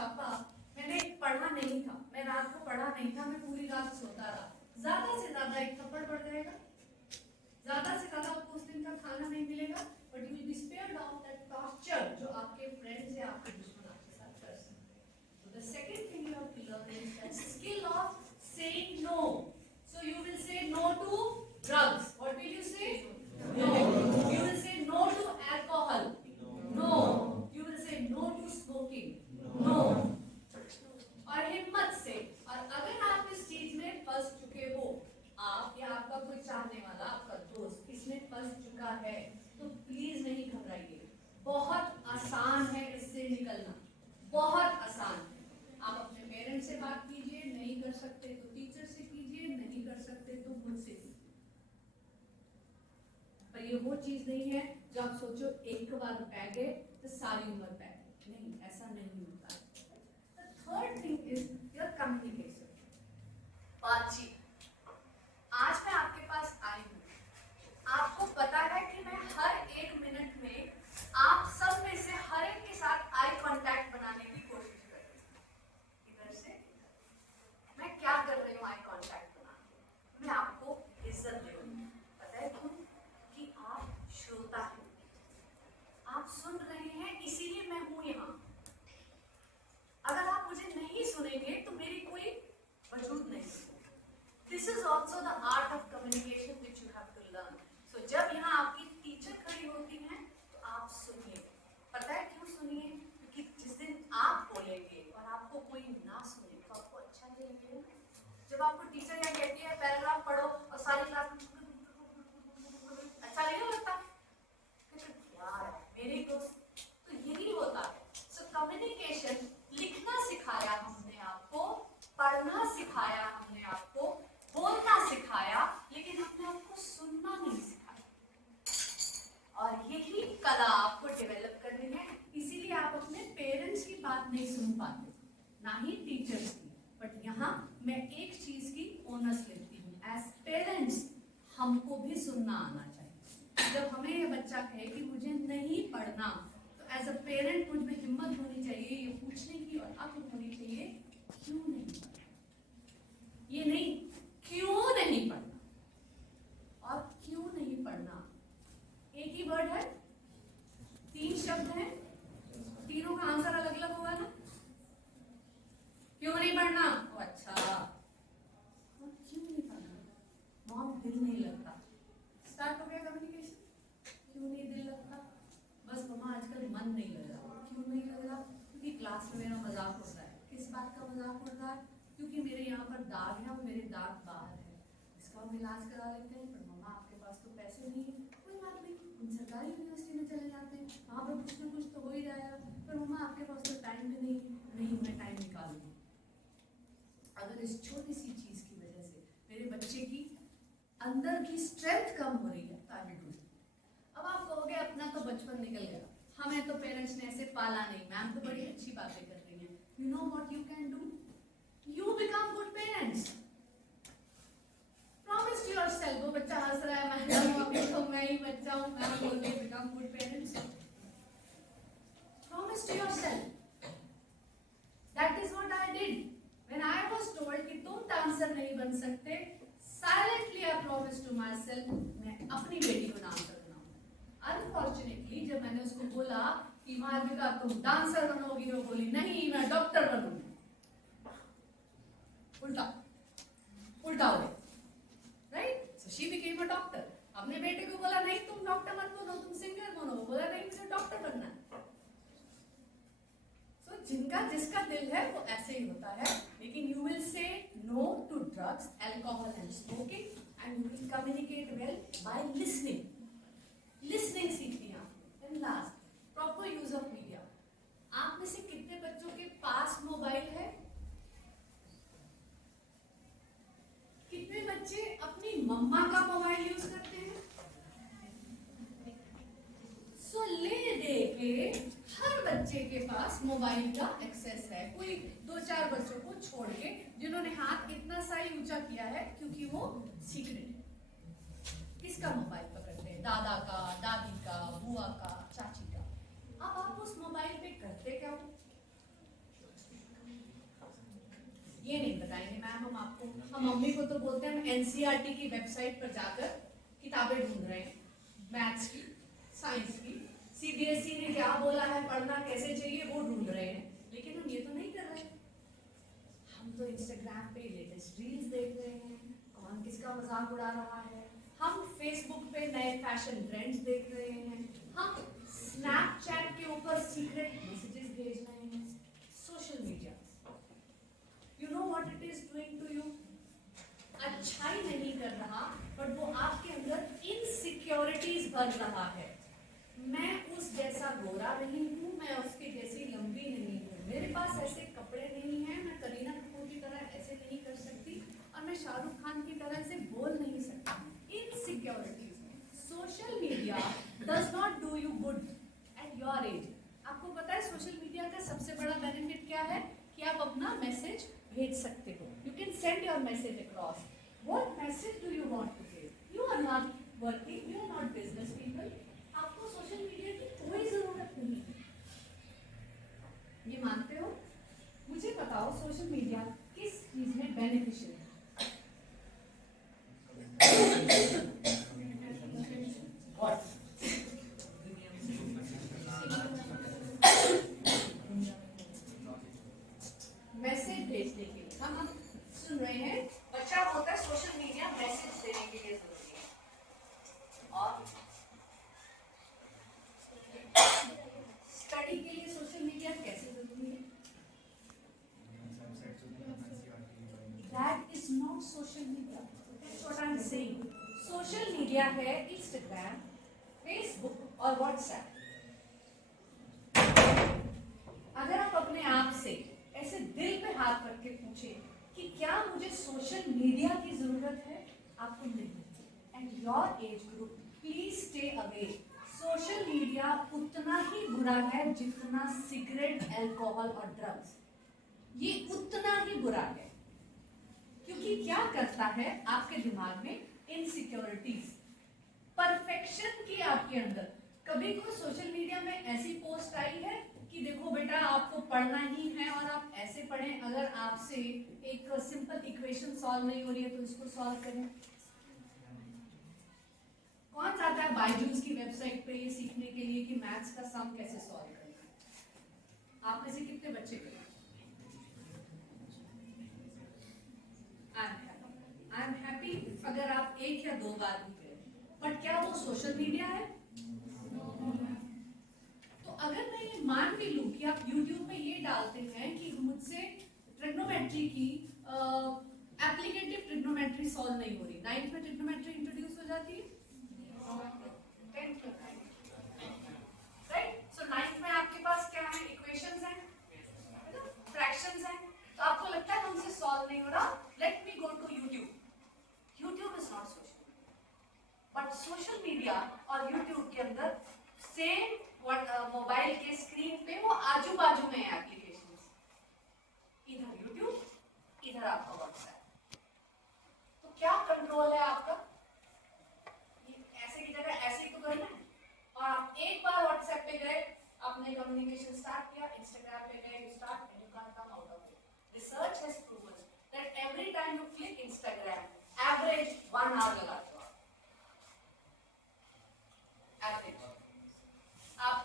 पापा मैंने पढ़ा नहीं था, मैं रात को पढ़ा नहीं था, मैं पूरी रात सोता रहा, ज्यादा से ज्यादा एक थप्पड़ पड़ जाएगा, ज्यादा से ज्यादा आपको उस दिन का खाना नहीं मिलेगा, but you will be spared of that torture जो आपके फ्रेंड्स या आपके दुश्मन आपके साथ कर सकते हैं. So the second thing you have to learn is that skill of saying no. So you will say no to drugs. What will you say? No. You will say no to alcohol. No. You will say no to smoking. No. और हिम्मत से, और अगर आप इस चीज में फंस चुके हो, आप या आपका कोई चाहने वाला, आपका दोस्त इसमें फंस चुका है, तो प्लीज नहीं घबराइए. बहुत आसान है इससे निकलना, बहुत आसान है. आप अपने पेरेंट्स से बात कीजिए, नहीं कर सकते तो टीचर से कीजिए, नहीं कर सकते तो मुझसे कीजिए. पर ये वो चीज नहीं है जो आप सोचो एक बार पै गए तो सारी उम्र पै गई. नहीं, ऐसा नहीं होता. Third thing is your communication, बातचीत. आज मैं आपके पास आई हूँ, आपको पता है कि मैं हर एक मिनट में आप सब में से हर एक के साथ आई कांटेक्ट बनाने की कोशिश कर रही हूँ. इधर से मैं क्या कर रही हूँ आई कांटेक्ट बनाने, मैं आपको इज्जत दे रही हूँ. पता है क्यों? कि आप श्रोता हैं, आप सुन रहे हैं, इसीलिए मैं हूँ यहाँ. अगर आप मुझे नहीं सुनेंगे तो मेरी कोई वजूद नहीं. This is also the art of communication which you have to learn. So जब यहाँ आपकी टीचर खड़ी होती हैं तो आप सुनिए. पता है क्यों सुनिए? क्योंकि जिस दिन आप बोलेंगे और आपको कोई ना सुने तो आपको अच्छा नहीं लगेगा. जब आपको टीचर यहाँ कहती है पैराग्राफ पढ़ो और सारी क्लास में अच्छा नहीं लगता यार मेरे को, तो यही होता है. सो कम्युनिकेशन, लिखना सिखाया हमने आपको, पढ़ना सिखाया हमने आपको, बोलना सिखाया, लेकिन हमने आपको सुनना नहीं सिखाया. और यही कला आपको डेवलप करनी है. इसीलिए आप अपने पेरेंट्स की बात नहीं सुन पाते, ना ही टीचर्स की. बट यहाँ मैं एक चीज की ओनर्स लेती हूँ. एज पेरेंट्स हमको भी सुनना आना चाहिए. जब हमें ये बच्चा कहे कि मुझे नहीं पढ़ना, तो एज अ पेरेंट मुझ में हिम्मत होनी चाहिए ये पूछने की, और अक्ल होनी चाहिए क्यों नहीं पढ़ना. ये नहीं क्यों नहीं पढ़ना, और क्यों नहीं पढ़ना एक ही वर्ड है, 3 शब्द हैं, तीनों का आंसर अलग अलग होगा ना. क्यों नहीं पढ़ना? अच्छा, और क्यों नहीं पढ़ना? मॉम दिल नहीं लगता. स्टार्ट हो गया कम्युनिकेशन. क्यों नहीं दिल लगता? बस मम्मा आजकल मन नहीं लग रहा. क्यों नहीं लग रहा? क्योंकि क्लास में मेरा मजाक उड़ रहा है. किस बात का मजाक उड़ रहा है? क्योंकि मेरे यहाँ पर दाग है और मेरे दांत बाहर है, इसका हम इलाज करा लेते हैं. पर मम्मा आपके पास तो पैसे नहीं है. कोई बात नहीं, हम सरकारी यूनिवर्सिटी में चले जाते हैं, वहाँ पर कुछ ना कुछ तो हो ही जाएगा. पर मम्मा आपके पास तो टाइम भी नहीं. नहीं, मैं टाइम निकालूंगी. अगर इस छोटी सी चीज की वजह से मेरे बच्चे की अंदर की स्ट्रेंथ कम हो रही है तो आई विल डू इट. अब आप कहोगे अपना तो बचपन निकल गया, हमें तो पेरेंट्स ने ऐसे पाला नहीं. मैम तो बड़ी अच्छी बातें कर रही हैं. You know what you can do? You become good parents. Promise to yourself. वो बच्चा हंस रहा है, मैं अभी तो मैं ही बच्चा हूँ, मैं बोल के become good parents. Promise to yourself. That is what I did when I was told कि तुम डांसर नहीं बन सकते. Silently I promise to myself, मैं अपनी बेटी को डांसर बनाऊंगा. अनफॉर्चुनेटली जब मैंने उसको बोला कि मालविका तुम डांसर बनोगी, वो बोली नहीं मैं डॉक्टर बनूंगी. उल्टा उल्टा हो गया. Right? So she became a doctor. अपने बेटे को बोला नहीं तुम डॉक्टर मत बनो, तुम सिंगर बनो. बोला नहीं मुझे डॉक्टर बनना है. सो जिनका जिसका दिल है वो ऐसे ही होता है. लेकिन you will say no to drugs, alcohol and smoking, and you will communicate well by listening. Listening सीखनी आपको. And last, proper use of media. आप में से कितने बच्चों के पास मोबाइल है? कितने बच्चे अपनी मम्मा का मोबाइल यूज करते हैं? सो ले दे के हर बच्चे के पास मोबाइल का एक्सेस है. कोई 2-4 बच्चों को छोड़ के जिन्होंने हाथ इतना सा ही ऊंचा किया है क्योंकि वो सीक्रेट है. किसका मोबाइल पकड़ते हैं? दादा का, दादी का, बुआ का, चाची का. अब आप उस मोबाइल पे करते क्या हो? हम मम्मी को तो बोलते हैं हम एनसीईआरटी की वेबसाइट पर जाकर किताबें ढूंढ रहे हैं, मैथ्स की, साइंस की, सीबीएसई ने क्या बोला है, पढ़ना कैसे चाहिए वो ढूंढ रहे हैं, लेकिन हम ये तो नहीं कर रहे हैं। हम तो इंस्टाग्राम पे लेटेस्ट रील्स देख रहे हैं, कौन किसका मजाक उड़ा रहा है, हम फेसबुक पे नए फैशन ट्रेंड्स देख रहे हैं, हम स्नैपचैट के ऊपर सीक्रेट मैसेजेस भेज रहे हैं। Social media, you know what it is doing to you, अच्छा ही नहीं कर रहा, बट वो आपके अंदर इनसिक्योरिटीज भर रहा है। मैं उस जैसा गोरा नहीं हूँ, मैं उसके जैसी लंबी नहीं हूँ, मेरे पास ऐसे कपड़े नहीं हैं, मैं करीना कपूर की तरह ऐसे नहीं कर सकती, और मैं शाहरुख खान की तरह से बोल नहीं सकती। Insecurities. Social media does not do you good at your age. आपको पता है सोशल मीडिया का सबसे बड़ा बेनिफिट क्या है, कि आप अपना मैसेज भेज सकते हो, you can send your message across. What message do you want to give? You are not working, you are not business people, आपको सोशल मीडिया की कोई जरूरत नहीं है। ये मानते हो? मुझे बताओ सोशल मीडिया किस चीज में बेनिफिशियल है? मैसेज भेजने के लिए हम सुन रहे हैं, बच्चा होता है सोशल मीडिया मैसेज देने के लिए जरूरी है, और स्टडी के लिए सोशल मीडिया कैसे जरूरी है? That is not social media. That's what I'm saying. Social media है इंस्टाग्राम, फेसबुक और व्हाट्सएप। अगर आप अपने आप से ऐसे दिल पे हाथ रख के पूछें कि क्या मुझे सोशल मीडिया की जरूरत है, आपको नहीं। And your age group, please stay away. Social media उतना ही बुरा है जितना सिगरेट, अल्कोहल और ड्रग्स, ये उतना ही बुरा है। क्योंकि क्या करता है आपके दिमाग में, इनसिक्योरिटीज, परफेक्शन की आपके अंदर। कभी कोई सोशल मीडिया में ऐसी पोस्ट आई है कि देखो बेटा आपको पढ़ना ही है और आप ऐसे पढ़ें, अगर आपसे एक सिंपल इक्वेशन सॉल्व नहीं हो रही है तो इसको सॉल्व करें। कौन चाहता है बायजूस की वेबसाइट पे ये सीखने के लिए कि मैथ्स का सम कैसे सॉल्व करना है? आप में से कितने बच्चे करें? आई एम हैप्पी अगर आप एक या दो बार भी करें, बट क्या वो सोशल मीडिया है? तो अगर मैं ये मान भी लूं कि आप YouTube पे ये डालते हैं कि मुझसे ट्रिग्नोमेट्री की एप्लीकेटिव ट्रिग्नोमेट्री सॉल्व नहीं हो रही, 9th में ट्रिग्नोमेट्री इंट्रोड्यूस हो जाती है, 10th में, राइट? सो 9th में आपके पास क्या है, इक्वेशंस हैं, फ्रैक्शंस हैं, तो आपको लगता है हमसे सॉल्व नहीं हो रहा, let me go to YouTube. YouTube is not social, but social media और YouTube के अंदर सेम मोबाइल के स्क्रीन पे वो आजू बाजू में है एप्लीकेशंस, इधर YouTube, इधर आपका WhatsApp। तो क्या कंट्रोल है आपका? ऐसे की जगह ऐसे ही तो करना है, और आप एक बार WhatsApp पे गए, आपने कम्युनिकेशन स्टार्ट किया, Instagram पे गए, you start and you can't come out of it. Research has proven that every time you click Instagram, average 1 hour लगाते हो एवरेज। आप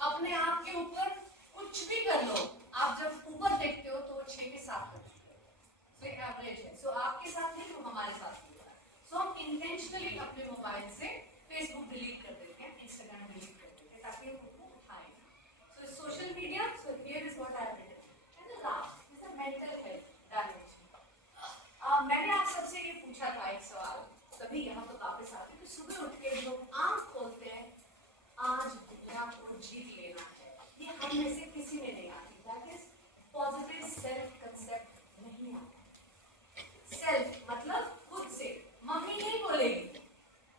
अपने आप के ऊपर कुछ भी कर लो, आप जब ऊपर देखते हो तो वो 6 के 7 लगते हैं, तो एवरेज है। सो आपके साथ नहीं तो हमारे साथ भी हो रहा है। सो हम इंटेंशनली अपने मोबाइल से फेसबुक डिलीट कर देते हैं, इंस्टाग्राम डिलीट कर देते हैं, ताकि वो उठाए। So social media, so here is what I have written, and the last is the mental health damage. मैंने आप सबसे ये पूछा था एक सवाल, तभी यहाँ तो वापस आते हैं, सुबह उठ के लोग आंख खोलते हैं, आज दुनिया को जीत लेना है, ये हम में से किसी ने नहीं आती। That is positive self concept नहीं आता। सेल्फ मतलब खुद से। मम्मी नहीं बोलेगी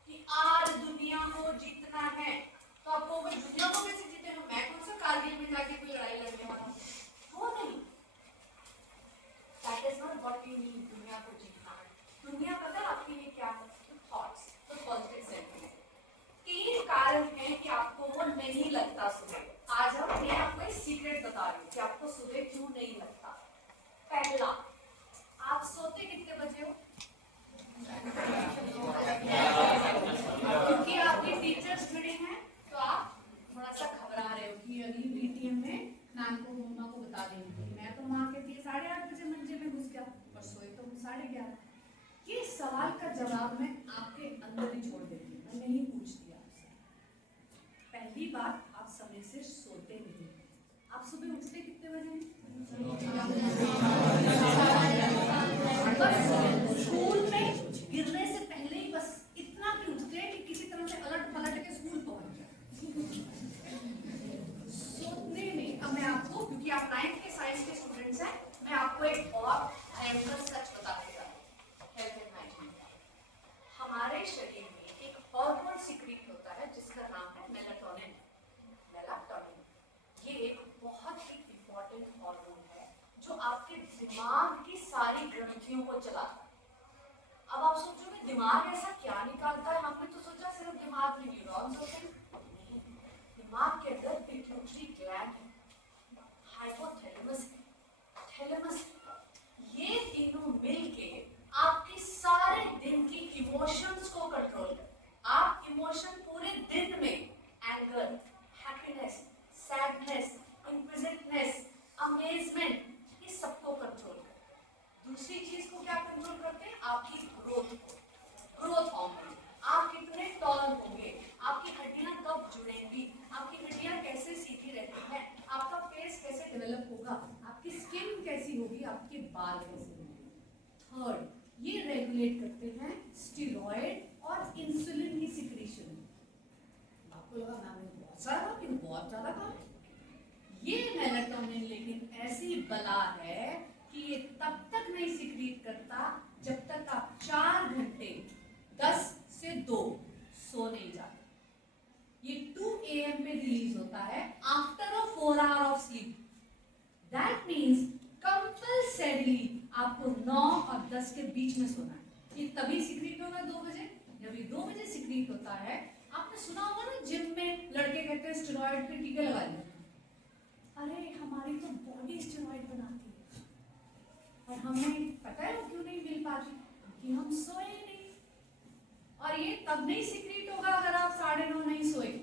कि आज दुनिया को जीतना है, तो आपको मैं दुनिया को कैसे जीते हो, मैं कौन सा कारगिल में जाके कोई लड़ाई लड़ने वाला हूँ, वो नहीं। That is not what you need, दुनिया को जीतना है। दुनिया पता है आपके लिए क्या है? थॉट्स, तो पॉजिटिव सेल्फ। 3 कारण हैं कि आपको वो नहीं लगता सुबह। आज हम मैं आपको एक सीक्रेट बता रही हूँ कि आपको सुबह क्यों नहीं लगता। पहला, आप सोते कितने बजे बता देंगी, मैं तो माँ कहती है 8:30 बजे मंजे में घुस गया और सोए तो हम 11:30। ये सवाल का जवाब मैं आपके अंदर ही छोड़ देती हूँ, मैं नहीं पूछती आपसे। पहली बात, आप समय से सोते नहीं। आप सुबह उठते कितने बजे? बस स्कूल में गिरने से पहले ही बस इतना भी उठते हैं कि किसी तरह से अलट पलट के स्कूल पहुंच जाए। सोते नहीं। अब मैं आपको, क्योंकि आप 9th के साइंस के स्टूडेंट्स हैं, मैं आपको एक और भयंकर सच बताती हूँ हेल्थ एंड हाइजीन का। हमारे शरीर में एक हार्मोन सिक्रीट होता है जिसका नाम है मेलाटोनिन। मेलाटोनिन ये एक बहुत ही इंपॉर्टेंट हार्मोन है जो आपके दिमाग की सारी ग्रंथियों को चलाता है। अब आप सोचोगे दिमाग ऐसा क्या निकालता है? हमने तो सोचा सिर्फ दिमाग में न्यूरॉन्स होते हैं। दिमाग के अंदर पिट्यूटरी ग्लैंड है, हाइपोथैलेमस है, थैलेमस है। ये तीनों मिलके आपके सारे दिन की इमोशंस को कंट्रोल करते हैं। आप इमोशन पूरे दिन में anger, happiness, sadness, inquisitiveness, amazement, ये सबको कंट्रोल करते हैं। दूसरी चीज को क्या कंट्रोल करते हैं? आपकी ग्रोथ को, ग्रोथ हार्मोन। आप कितने टॉल होंगे, आपकी हड्डियां कब जुड़ेंगी, आपकी हड्डियां कैसे सीधी रहती हैं, आपका फेस कैसे डेवलप होगा, आपकी स्किन कैसी होगी, आपके बाल कैसे होंगे। थर्ड, ये रेगुलेट करते हैं स्टेरॉइड और इंसुलिन की सिक्रीशन। आपको लगा मैंने बहुत सारा, लेकिन बहुत ज्यादा काम है। ये मेलाटोनिन लेकिन ऐसी बला है कि ये तब तक नहीं सिक्रीट करता जब तक आप 4 घंटे 10 से 2 सो नहीं जाते। ये 2 AM पे रिलीज होता है after a 4 hour of sleep. That means compulsory आपको 9 और 10 के बीच में सोना है। ये तभी सिक्रीट होगा 2 बजे। जब ये 2 बजे सिक्रीट होता है, आपने सुना होगा ना जिम में लड़के कहते हैं स्टेरॉइड के टीके लगा लें। अरे हमारी तो बॉडी स्टेरॉइड बनाती है और हमें पता है वो क्यों नहीं मिल पाती, क्योंकि हम सोए नहीं। और ये तब नहीं सिक्रीट होगा अगर आप 9:30 नहीं सोए।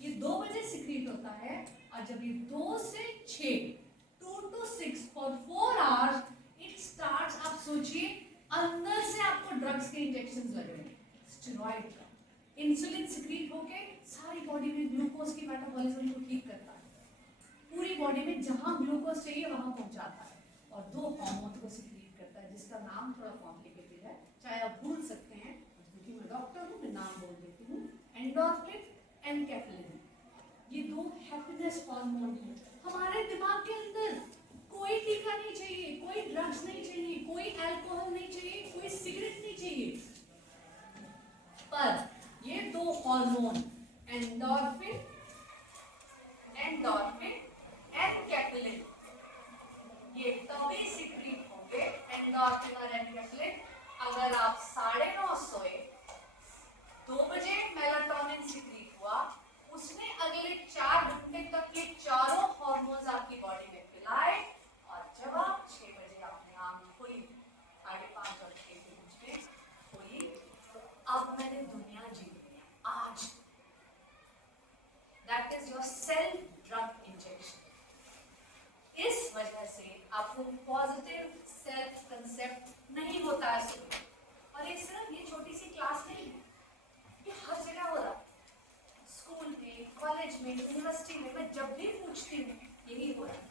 ये 2 बजे सिक्रीट होता है और जब ये 2 से 6 2 to 6 for 4 hours it starts. आप सोचिए अंदर से आपको ड्रग्स के इंजेक्शंस लग रहे हैं, स्टेरॉइड का। इंसुलिन सिक्रीट होके सारी बॉडी में ग्लूकोज की मेटाबॉलिज्म को ठीक करता है, पूरी बॉडी में जहां ग्लूकोज चाहिए वहां पहुंचाता है और 2 हार्मोन को सिक्रीट करता है जिसका नाम थोड़ा कॉम्प्लिकेटेड है, चाहे आप भूल सकते हैं क्योंकि मैं डॉक्टर हूं, मैं नाम बोल देती हूँ। एंडोर्फिन, एनकेफ्लिन, ये 2 हैप्पीनेस हार्मोन हैं। हमारे दिमाग के अंदर कोई टीका नहीं चाहिए, कोई ड्रग्स नहीं चाहिए, कोई अल्कोहल नहीं चाहिए, कोई सिगरेट नहीं चाहिए, पर ये 2 हार्मोन एंडोर्फिन, एनकेफ्लिन, ये तभी सिक्रीट होंगे एंडोर्फिन और एनकेफ्लिन अगर आप 9:30 सोए, 2 बजे मेलाटोनिन सिक्रीट हुआ, उसने अगले 4 घंटे तक ये चारों हार्मोन्स आपकी बॉडी में पिलाए और जब आप 6 बजे आपने आंख खोली, 5:30 और 6 के बीच में खोली, तो अब मैंने दुनिया जीत ली आज। That is your self drug injection. इस वजह से आपको पॉजिटिव सेल्फ कंसेप्ट नहीं होता है सुबह। और ये सिर्फ ये छोटी सी क्लास नहीं है, ये हर जगह हो रहा है, स्कूल में, कॉलेज में, यूनिवर्सिटी में। मैं जब भी पूछती हूँ यही हो रहा है।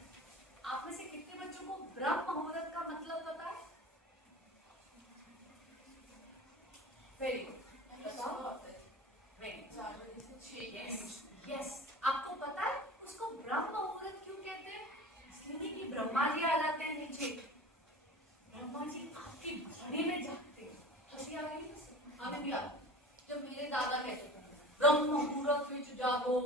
आप में से कितने बच्चों को ब्रह्म मुहूर्त का मतलब पता है? वेरी गुड, बताओ। यस, आपको पता है उसको ब्रह्म मुहूर्त क्यों कहते हैं? इसलिए कि ब्रह्मा जी आ जाते हैं नीचे, ब्रह्मा जी आपकी बॉडी में जागते हैं। हंसी आ गई? हमें भी आ, जब मेरे दादा कहते थे ब्रह्म मुहूर्त में जागो,